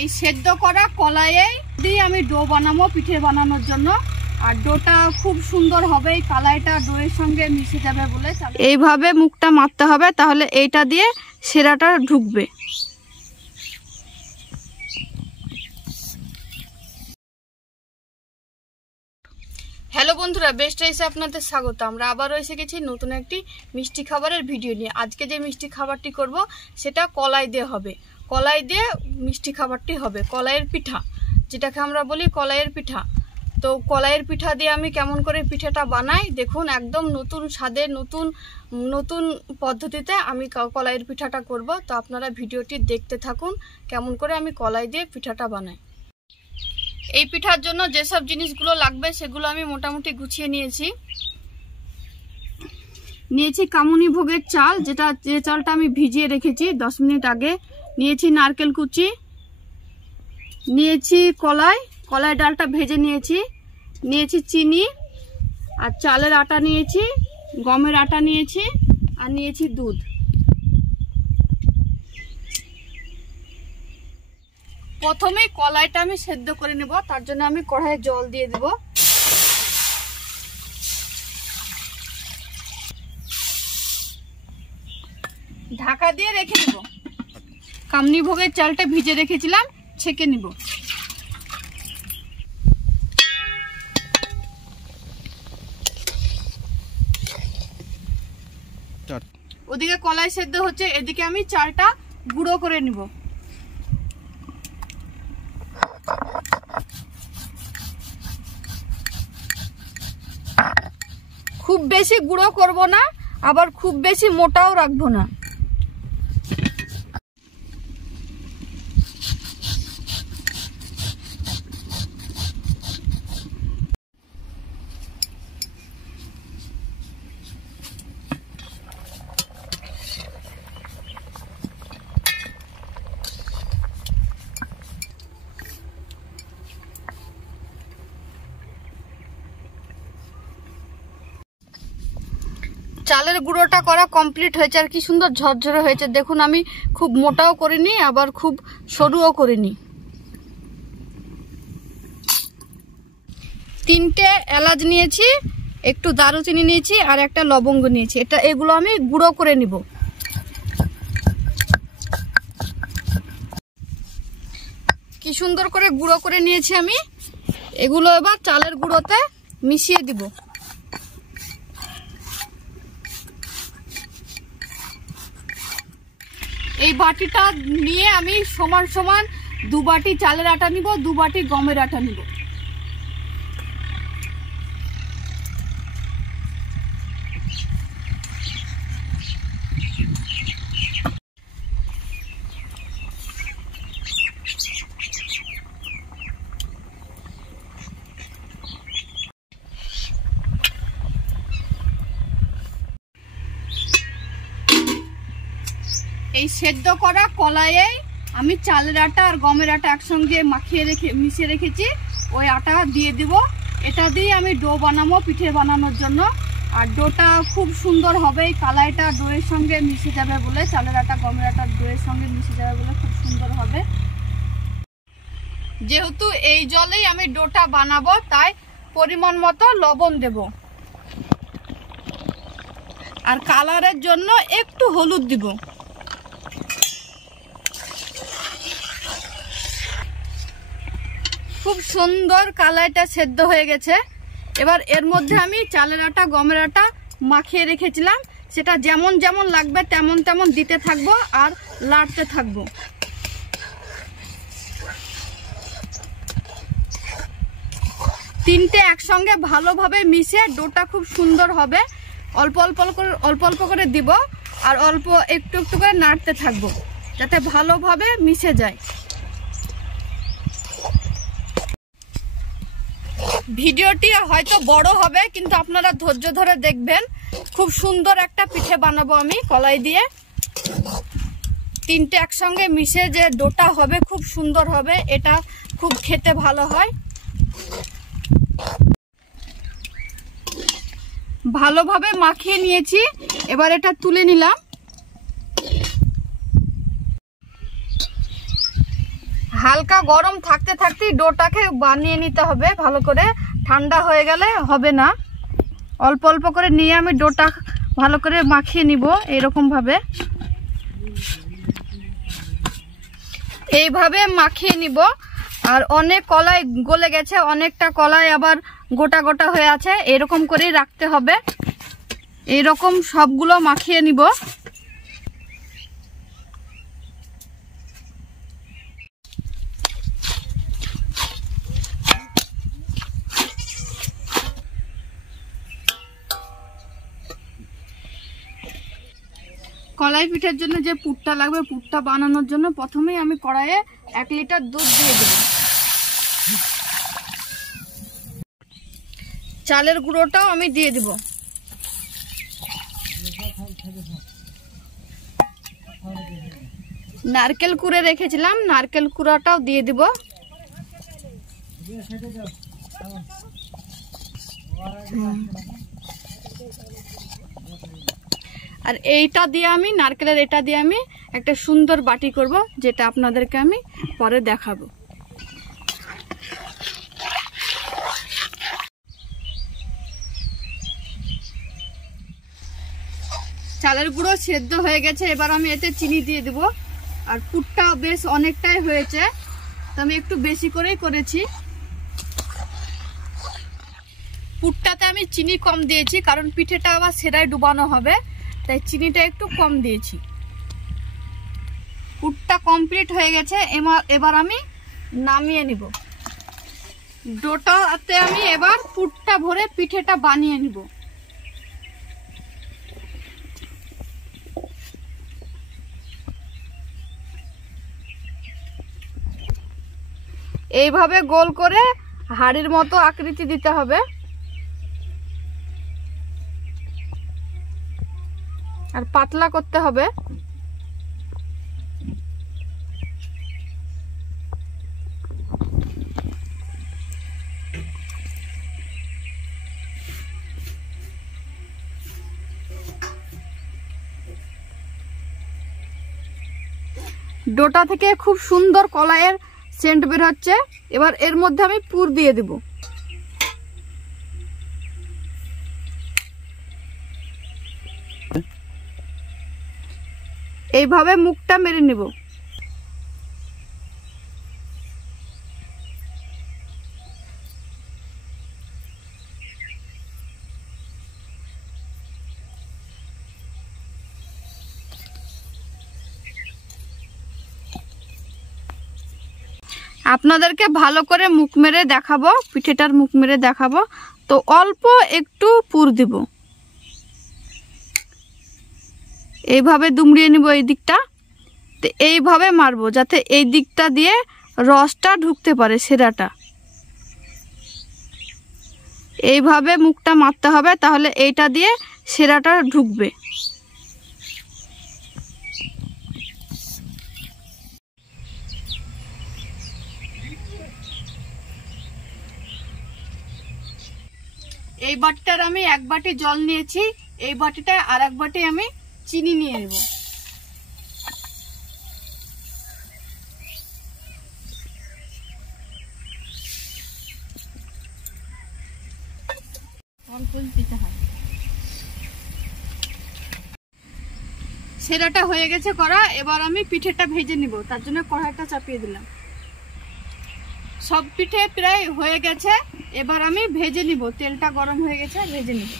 এই সেদ্ধ করা কলাইয়ে দিয়ে আমি ডো বানাবো পিঠে বানানোর জন্য। আর ডোটা খুব সুন্দর হবে, এই কলাইটা ডোয়ের সঙ্গে মিশে যাবে বলে এইভাবে মুখটা মারতে হবে, তাহলে এইটা দিয়ে সেরাটা ঢুকবে। হ্যালো বন্ধুরা, বেস্ট রাইসে আপনাদের স্বাগত। আমরা আবারও এসে গেছি নতুন একটি মিষ্টি খাবারের ভিডিও নিয়ে। আজকে যে মিষ্টি খাবারটি করব সেটা কলাই দিয়ে হবে। কলাই দিয়ে মিষ্টি খাবারটি হবে কলাইয়ের পিঠা, যেটাকে আমরা বলি কলাইয়ের পিঠা। তো কলাইয়ের পিঠা দিয়ে আমি কেমন করে পিঠাটা বানাই দেখুন, একদম নতুন স্বাদের নতুন পদ্ধতিতে আমি কলাইয়ের পিঠাটা করব। তো আপনারা ভিডিওটি দেখতে থাকুন কেমন করে আমি কলাই দিয়ে পিঠাটা বানাই। এই পিঠার জন্য যেসব জিনিসগুলো লাগবে সেগুলো আমি মোটামুটি গুছিয়ে নিয়েছি কামুনি ভোগের চাল, যে চালটা আমি ভিজিয়ে রেখেছি 10 মিনিট আগে। নিয়েছি নারকেল কুচি, নিয়েছি কলাই ডালটা ভেজে নিয়েছি চিনি, আর চালের আটা নিয়েছি, গমের আটা নিয়েছি, আর নিয়েছি দুধ। প্রথমেই কলাইটা আমি সেদ্ধ করে নেব, তার জন্য আমি কড়াইয়ে জল দিয়ে দেব। ঢাকা দিয়ে রেখে দেব। কামনি ভোগের চালটা ভিজে রেখেছিলাম, ছেঁকে নিব। ওদিকে কলাই সেদ্ধ হচ্ছে, এদিকে আমি চালটা গুঁড়ো করে নিব। খুব বেশি গুঁড়ো করব না, আবার খুব বেশি মোটাও রাখবো না। চালের গুঁড়োটা করা কমপ্লিট হয়েছে, আর কি সুন্দর ঝরঝরে হয়েছে দেখুন। আমি খুব মোটাও করিনি, আবার খুব সরুও করিনি। 3টে এলাচ নিয়েছি, একটু দারুচিনি নিয়েছি, আর একটা লবঙ্গ নিয়েছি। এগুলো আমি গুঁড়ো করে নিব। কি সুন্দর করে গুঁড়ো করে নিয়েছি আমি। এগুলো এবার চালের গুঁড়োতে মিশিয়ে দিব। এই বাটিটা নিয়ে আমি সমান সমান 2 বাটি চালের আটা নিব, 2 বাটি গমের আটা নিব। এই সেদ্ধ করা কলাইয়ে আমি চালের আটা আর গমের আটা একসঙ্গে মিশিয়ে রেখেছি, ওই আটা দিয়ে দিব। এটা দিয়ে আমি ডো বানাবো পিঠে বানানোর জন্য। আর ডোটা খুব সুন্দর হবে, এই কলাইটা ডোয়ের সঙ্গে মিশে যাবে বলে, চালের আটা গমের আটা ডোয়ের সঙ্গে মিশে যাবে বলে খুব সুন্দর হবে। যেহেতু এই জলেই আমি ডোটা বানাবো, তাই পরিমাণ মতো লবণ দেব, আর কালারের জন্য একটু হলুদ দিব। খুব সুন্দর কলাইটা সেদ্ধ হয়ে গেছে। এবার এর মধ্যে আমি চালের আটা গমের আটা মাখিয়ে রেখেছিলাম, সেটা যেমন যেমন লাগবে তেমন তেমন দিতে থাকবো আর লাড়তে থাকবো। তিনটে একসঙ্গে ভালোভাবে মিশে ডোটা খুব সুন্দর হবে। অল্প অল্প করে দিব, আর অল্প একটু একটু করে নাড়তে থাকবো যাতে ভালোভাবে মিশে যায়। ভিডিওটি হয়তো বড় হবে, কিন্তু আপনারা ধৈর্য ধরে দেখবেন। খুব সুন্দর একটা পিঠে বানাবো আমি কলাই দিয়ে। 3টে একসঙ্গে মিশে যে ডোটা হবে খুব সুন্দর হবে, এটা খুব খেতে ভালো হয়। ভালোভাবে মাখিয়ে নিয়েছি, এবার এটা তুলে নিলাম। হালকা গরম থাকতে থাকতেই ডোটাকে বানিয়ে নিতে হবে ভালো করে, ঠান্ডা হয়ে গেলে হবে না। অল্প অল্প করে নিয়ে আমি ডোটা ভালো করে মাখিয়ে নিব এরকম ভাবে। এইভাবে মাখিয়ে নিব। আর অনেক কলাই গলে গেছে, অনেকটা কলাই আবার গোটা গোটা হয়ে আছে, এরকম করেই রাখতে হবে। এইরকম সবগুলো মাখিয়ে নিব। কলাই পিঠার জন্য যে পুরটা লাগবে, পুরটা বানানোর জন্য প্রথমেই আমি কড়াইয়ে 1 লিটার দুধ দিয়ে দেব। চালের গুঁড়োটাও আমি দিয়ে দেব। নারকেল কুড়ে রেখেছিলাম, নারকেল কুড়াটাও দিয়ে দেব। আর এইটা দিয়ে আমি নারকেলের এটা দিয়ে আমি একটা সুন্দর বাটি করব, যেটা আপনাদেরকে আমি পরে দেখাবো। চালের গুঁড়ো সেদ্ধ হয়ে গেছে, এবার আমি এতে চিনি দিয়ে দেব। আর পুরটা বেশ অনেকটাই হয়েছে, তো আমি একটু বেশি করেই করেছি। পুরটাতে আমি চিনি কম দিয়েছি, কারণ পিঠেটা আবার সেরায় ডুবানো হবে, তাই চিনিটা একটু কম দিয়েছি। পুরটা কমপ্লিট হয়ে গেছে, এবার আমি নামিয়ে নিব। ডোটাতে আমি এবার পুরটা ভরে পিঠেটা বানিয়ে নিব। এইভাবে গোল করে হাড়ির মতো আকৃতি দিতে হবে। আর পাতলা করতে হবে। ডোটা থেকে খুব সুন্দর কলাইয়ের সেন্ট বের হচ্ছে। এবার এর মধ্যে আমি পুর দিয়ে দেব। এইভাবে মুখটা মেরে নেব। আপনাদেরকে ভালো করে মুখ মেরে দেখাবো, পিঠেটার মুখ মেরে দেখাবো। তো অল্প একটু পুর দিব, এইভাবে দুমড়িয়ে নিব এই দিকটা। তো এইভাবে মারবো যাতে এই দিকটা দিয়ে রসটা ঢুকতে পারে, সেরাটা। এইভাবে মুখটা মারতে হবে, তাহলে এইটা দিয়ে সেরাটা ঢুকবে। এই বাটিটার আমি 1 বাটি জল নিয়েছি, এই বাটিটায় আর 1 বাটি আমি চিনি নিয়ে নেব। সেরাটা হয়ে গেছে করা, এবার আমি পিঠেটা ভেজে নিব। তার জন্য কড়াইটা চাপিয়ে দিলাম। সব পিঠে প্রায় হয়ে গেছে, এবার আমি ভেজে নিব। তেলটা গরম হয়ে গেছে, ভেজে নিব।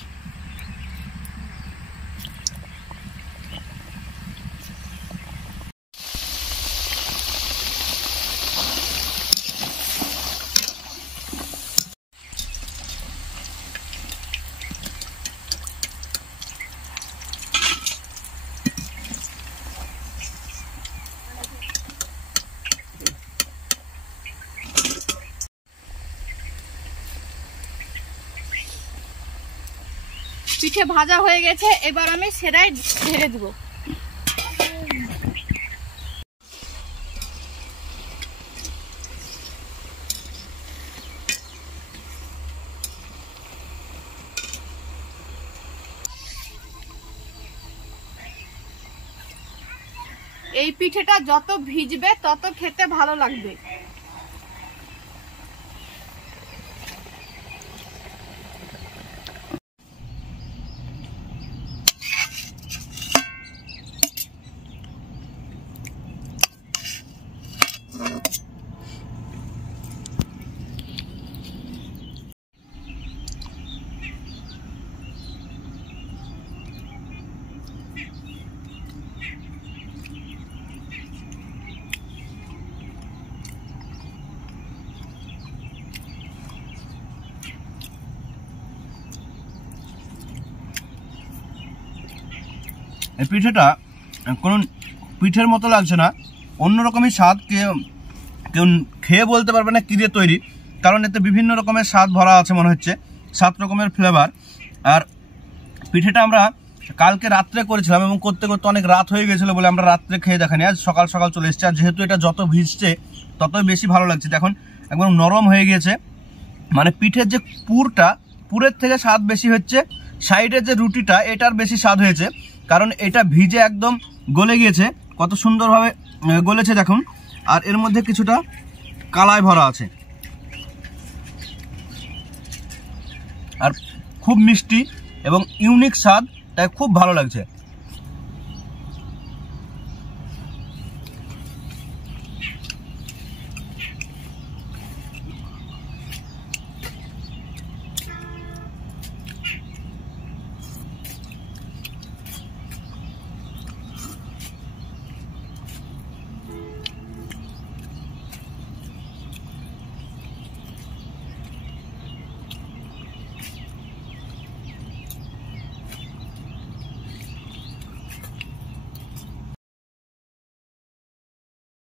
পিঠে ভাজা হয়ে গেছে, এবার আমি সেরাই ঢেলে দেব। এই পিঠেটা যত ভিজবে তত খেতে ভালো লাগবে। এই পিঠেটা কোনো পিঠের মতো লাগছে না, অন্যরকমই স্বাদ। কেউ খেয়ে বলতে পারবে না কী দিয়ে তৈরি, কারণ এতে বিভিন্ন রকমের স্বাদ ভরা আছে, মনে হচ্ছে 7 রকমের ফ্লেভার। আর পিঠেটা আমরা কালকে রাত্রে করেছিলাম এবং করতে করতে অনেক রাত হয়ে গেছিলো বলে আমরা রাত্রে খেয়ে দেখানি, আজ সকাল সকাল চলে এসছে। আর যেহেতু এটা যত ভিজছে ততই বেশি ভালো লাগছে, দেখুন একদম নরম হয়ে গিয়েছে। মানে পিঠের যে পুরের থেকে স্বাদ বেশি হচ্ছে, সাইডের যে রুটিটা এটার বেশি স্বাদ হয়েছে, কারণ এটা ভিজে একদম গলে গিয়েছে, কত সুন্দরভাবে গলেছে দেখুন। আর এর মধ্যে কিছুটা কালাই ভরা আছে, আর খুব মিষ্টি এবং ইউনিক স্বাদ, তাই খুব ভালো লাগছে।